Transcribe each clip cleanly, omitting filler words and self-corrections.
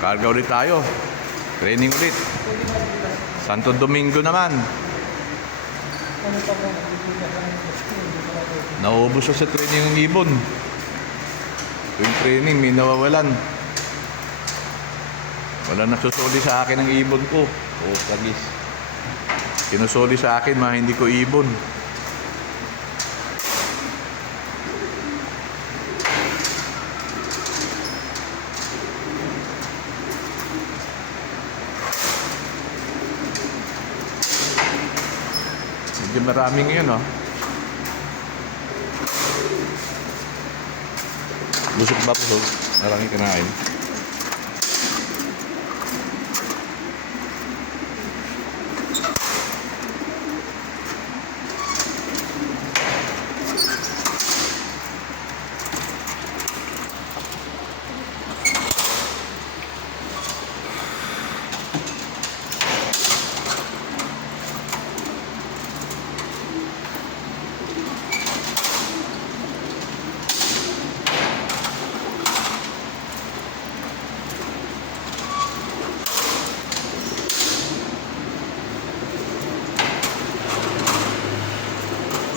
Karga ulit tayo. Training ulit. Santo Domingo naman. Naubos siya sa training ng ibon. Yung training, may nawawalan. Wala nasusuli sa akin ang ibon ko. Oh, tagis. Kinusuli sa akin, mga hindi ko ibon. Medyo marami ngayon, oh. Busog ba busog? Maraming kinain.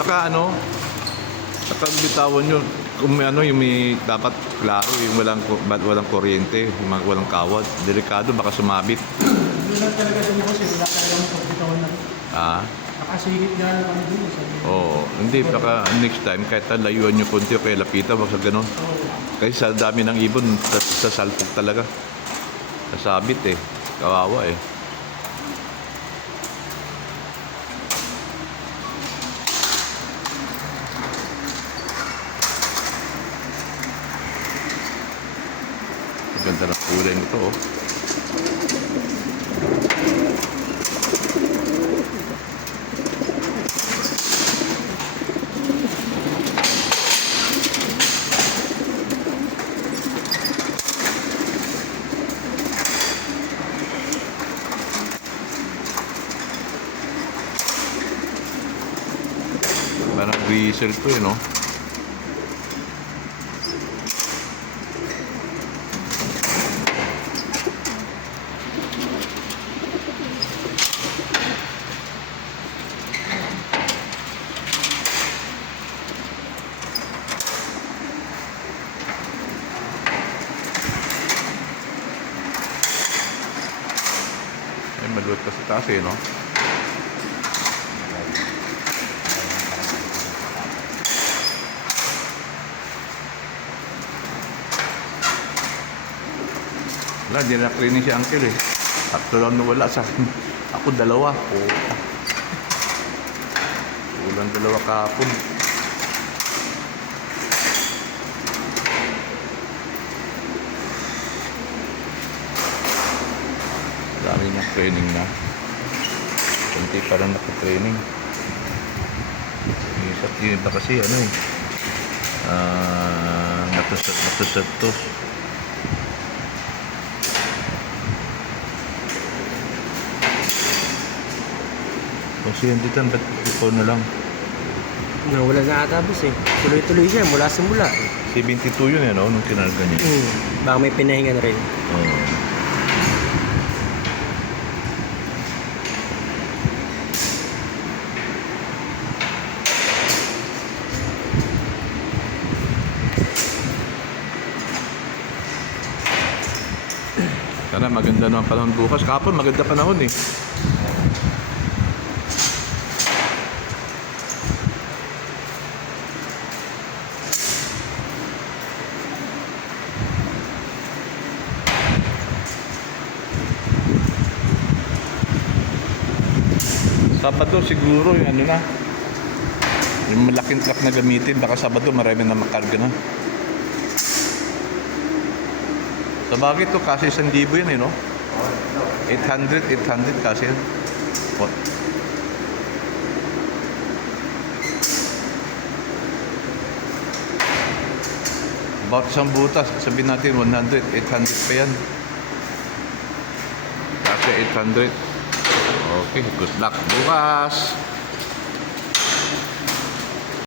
Saka saka bitawan nyo kung may yung may dapat klaro yung walang kuryente, yung walang kawad, delikado baka sumabit. Doon lang talaga doon kasi wala talaga ang bitawan na. Nakasigit nga lang kami doon. Oo, hindi baka next time kahit layuan nyo konti o kaya lapitan baka ganun. Kasi sa dami ng ibon sa salpog talaga. Sasabit kawawa Ganda ng kulay nito, oh. Parang whistle to, no? Maluwag pa sa taas no? Wala, di na cleaning si Uncle Sakto lang nawala sa akin. Ako dalawa. Ulang dalawa kahapon. Dami na training na. Kunti pa lang naka-training. Yung iba kasi natusat to. Kasi yan dito, ba't ikaw na lang? Wala na ata boss Tuloy-tuloy siya mula simula 72 yun nung kinarga niya. Baka may pinahingan rin. Sana maganda naman panahon bukas. Kapon maganda panahon Sabado siguro yung malaking truck na gamitin, baka Sabado marami na makarga na. Sa bagay to kasi 1,000 yan 800 kasi yan. What? About isang butas, sabihin natin 100, 800 pa yan. Kasi 800. Okay, good luck bukas.